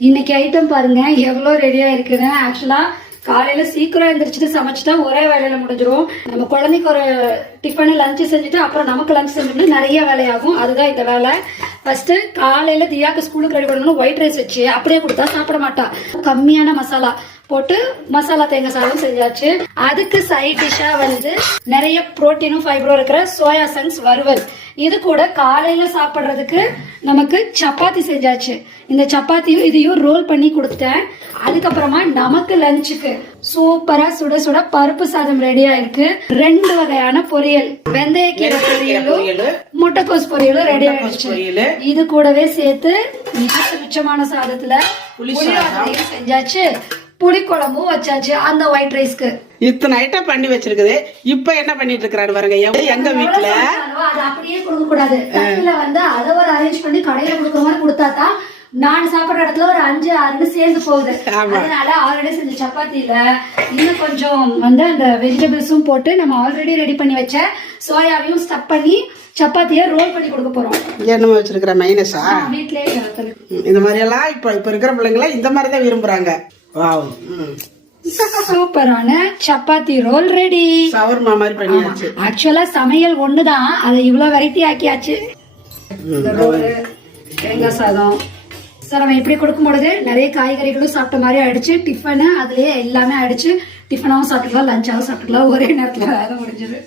இன்னைக்கு ஐட்டம் பாருங்க எவ்வளவு ரெடியா இருக்குன்னு. ஆக்சுவலா காலையில சீக்கிரம் எழுந்திரிச்சிட்டு சமைச்சிட்டா ஒரே வேலையில முடிஞ்சிடும். நம்ம குழந்தைக்கு ஒரு டிஃபன் லஞ்ச் செஞ்சுட்டு அப்புறம் நமக்கு லஞ்ச் செஞ்சோம்னா நிறைய வேலையாகும். அதுதான் இந்த வேலை. ஃபர்ஸ்ட் காலையில தியாக்கு ஸ்கூலுக்கு ரெடி பண்ணணும். ஒயிட் ரைஸ் வச்சு அப்படியே கொடுத்தா சாப்பிட மாட்டா. கம்மியான மசாலா போட்டு மசாலா தேங்காய் சாதம் செஞ்சாச்சு. அதுக்கு சைட் டிஷ்ஷா நிறைய புரோட்டீனும் ஃபைபரும் இருக்கிற சோயா சங்ஸ் வறுவல். இது கூட காலையில சாப்பிடுறதுக்கு நமக்கு சப்பாத்தி செஞ்சாச்சு. இந்த சப்பாத்தியும் இதையும் ரோல் பண்ணி கொடுத்தேன். அதுக்கப்புறமா நமக்கு லஞ்சுக்கு சூப்பரா சுட சுட பருப்பு சாதம் ரெடியா இருக்கு. 2 வகையான பொரியல், வெந்தயக்கீரை பொரியலும் முட்டைக்கோஸ் பொரியலும் ரெடி ஆயிடுச்சு. இது கூடவே சேர்த்து மிச்சமான சாதத்துல புளியோதரையும் செஞ்சாச்சு, புளி குழம்பும் வச்சாச்சு. அந்த ஒயிட் ரைஸ்க்கு இத்தனை ஐட்டம் பண்ணி வச்சிருக்குது. இப்ப என்ன பண்ணிட்டு இருக்காரு பாருங்க. எங்க வீட்டுல அது அப்படியே கொடுக்க கூடாது. அதை ஒரு அரேஞ்ச் பண்ணி கடையில கொடுக்குற மாதிரி கொடுத்தாதான் நான் சாப்பிடுற இடத்துல ஒரு 5-6 சேர்ந்து போகுது. அதனால ஆல்ரெடி செஞ்ச சப்பாத்தில இன்னும் கொஞ்சம் அந்த வெஜிடபிள்ஸும் போட்டு நம்ம ஆல்ரெடி ரெடி பண்ணி வச்ச சோயாவையும் ஸ்டப் பண்ணி சப்பாத்திய ரோல் பண்ணி கொடுக்க போறோம். என்னமா வச்சிருக்கிற மைனஸா வீட்லயே இந்த மாதிரி எல்லாம் இப்ப இருக்கிற பிள்ளைங்களா இந்த மாதிரிதான் விரும்புறாங்க. சூப்பரான சப்பாத்தி ரோல் ரெடி. சவர்மா மாதிரி பண்ணியாச்சு. ஆக்சுவலா சமையல் ஒண்ணுதான், அதை இவ்வளவு வெரைட்டி ஆக்கியாச்சு. தேங்காய் சாதம் சார் நம்ம இப்படி கொடுக்கும் பொழுது நிறைய காய்கறிகளும் சாப்பிட்ட மாதிரி ஆயிடுச்சு. டிஃபனு அதுலயே எல்லாமே ஆயிடுச்சு. டிஃபனாவும் சாப்பிட்டுக்கலாம், லஞ்சாவும் சாப்பிட்டுக்கலாம். ஒரே நேரத்துல வேலை முடிஞ்சது.